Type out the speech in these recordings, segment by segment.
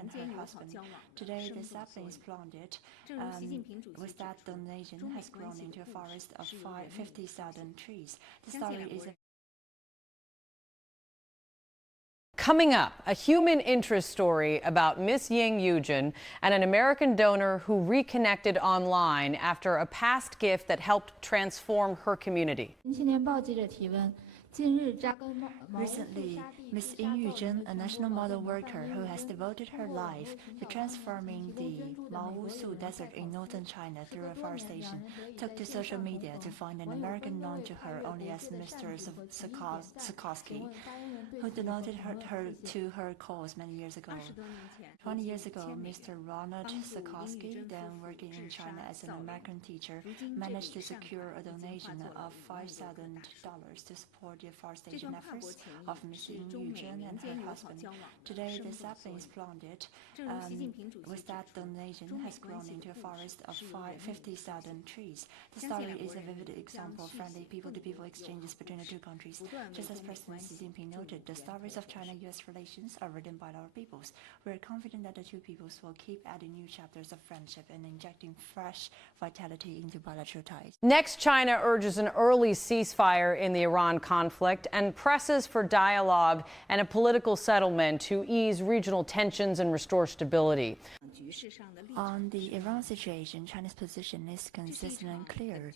and her husband. Today, the saplings planted with that donation has grown into a forest of 50,000 trees. The story is Coming up, a human interest story about Miss Ying Yujin and an American donor who reconnected online after a past gift that helped transform her community. Recently, Ms. Ying Yujin, a national model worker who has devoted her life to transforming the Maowu Desert in northern China through afforestation, took to social media to find an American known to her only as Mr. Sikorsky, who donated her to her cause many years ago. 20 years ago, Mr. Ronald Sikorsky, then working in China as an American teacher, managed to secure a donation of $5,000 to support the afforestation efforts of Ms. Ying Yujin and her husband. Today, the saplings planted with that donation has grown into a forest of 50,000 trees. The story is a vivid example of friendly people-to-people exchanges between the two countries. Just as President Xi Jinping noted, the stories of China-U.S. relations are written by our peoples. We are confident that the two peoples will keep adding new chapters of friendship and injecting fresh vitality into bilateral ties. Next, China urges an early ceasefire in the Iran conflict and presses for dialogue and a political settlement to ease regional tensions and restore stability. On the Iran situation, China's position is consistent and clear.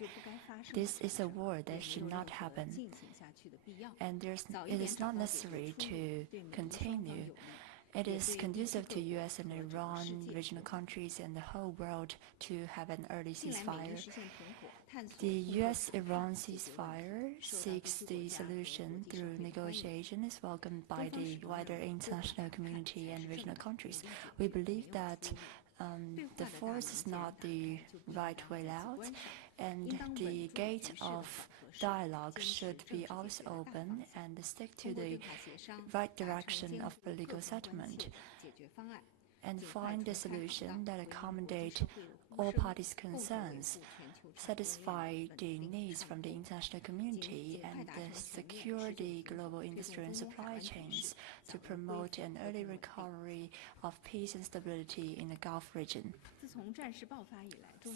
This is a war that should not happen, and it is not necessary to continue. It is conducive to U.S. and Iran, regional countries, and the whole world to have an early ceasefire. The U.S.-Iran ceasefire seeks the solution through negotiation is welcomed by the wider international community and regional countries. We believe that the force is not the right way out, and the gate of dialogue should be always open and stick to the right direction of political settlement and find a solution that accommodates all parties' concerns, satisfy the needs from the international community, and secure the global industry and supply chains to promote an early recovery of peace and stability in the Gulf region.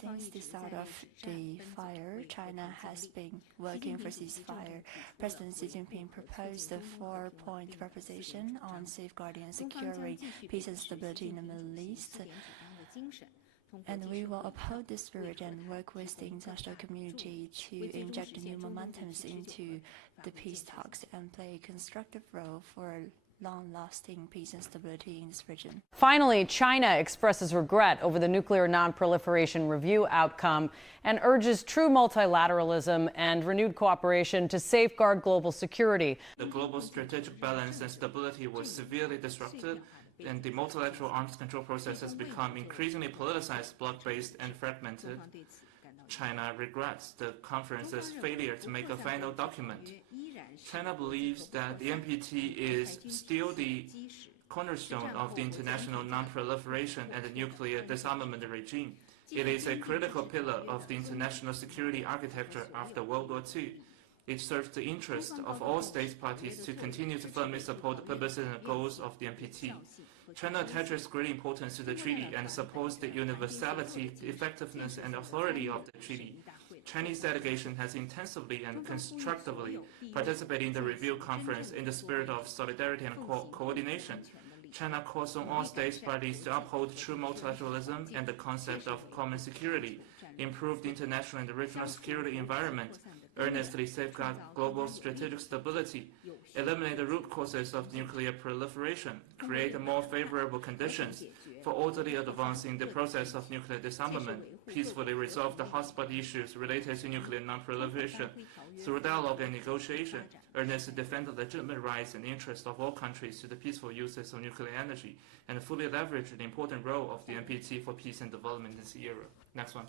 Since the start of the fire, China has been working for ceasefire. President Xi Jinping proposed a 4-point proposition on safeguarding and securing peace and stability in the Middle East. And we will uphold this spirit and work with the international community to inject new momentums into the peace talks and play a constructive role for long-lasting peace and stability in this region. Finally, China expresses regret over the nuclear nonproliferation review outcome and urges true multilateralism and renewed cooperation to safeguard global security. The global strategic balance and stability was severely disrupted, and the multilateral arms control process has become increasingly politicized, bloc-based, and fragmented. China regrets the conference's failure to make a final document. China believes that the NPT is still the cornerstone of the international nonproliferation and the nuclear disarmament regime. It is a critical pillar of the international security architecture after World War II. It serves the interest of all state parties to continue to firmly support the purposes and goals of the NPT. China attaches great importance to the treaty and supports the universality, effectiveness, and authority of the treaty. Chinese delegation has intensively and constructively participated in the review conference in the spirit of solidarity and coordination. China calls on all state parties to uphold true multilateralism and the concept of common security, improve the international and regional security environment, earnestly safeguard global strategic stability, eliminate the root causes of nuclear proliferation, create more favorable conditions for orderly advance in the process of nuclear disarmament, peacefully resolve the hotspot issues related to nuclear non-proliferation through dialogue and negotiation, earnestly defend the legitimate rights and interests of all countries to the peaceful uses of nuclear energy, and fully leverage the important role of the NPT for peace and development in this era. Next one.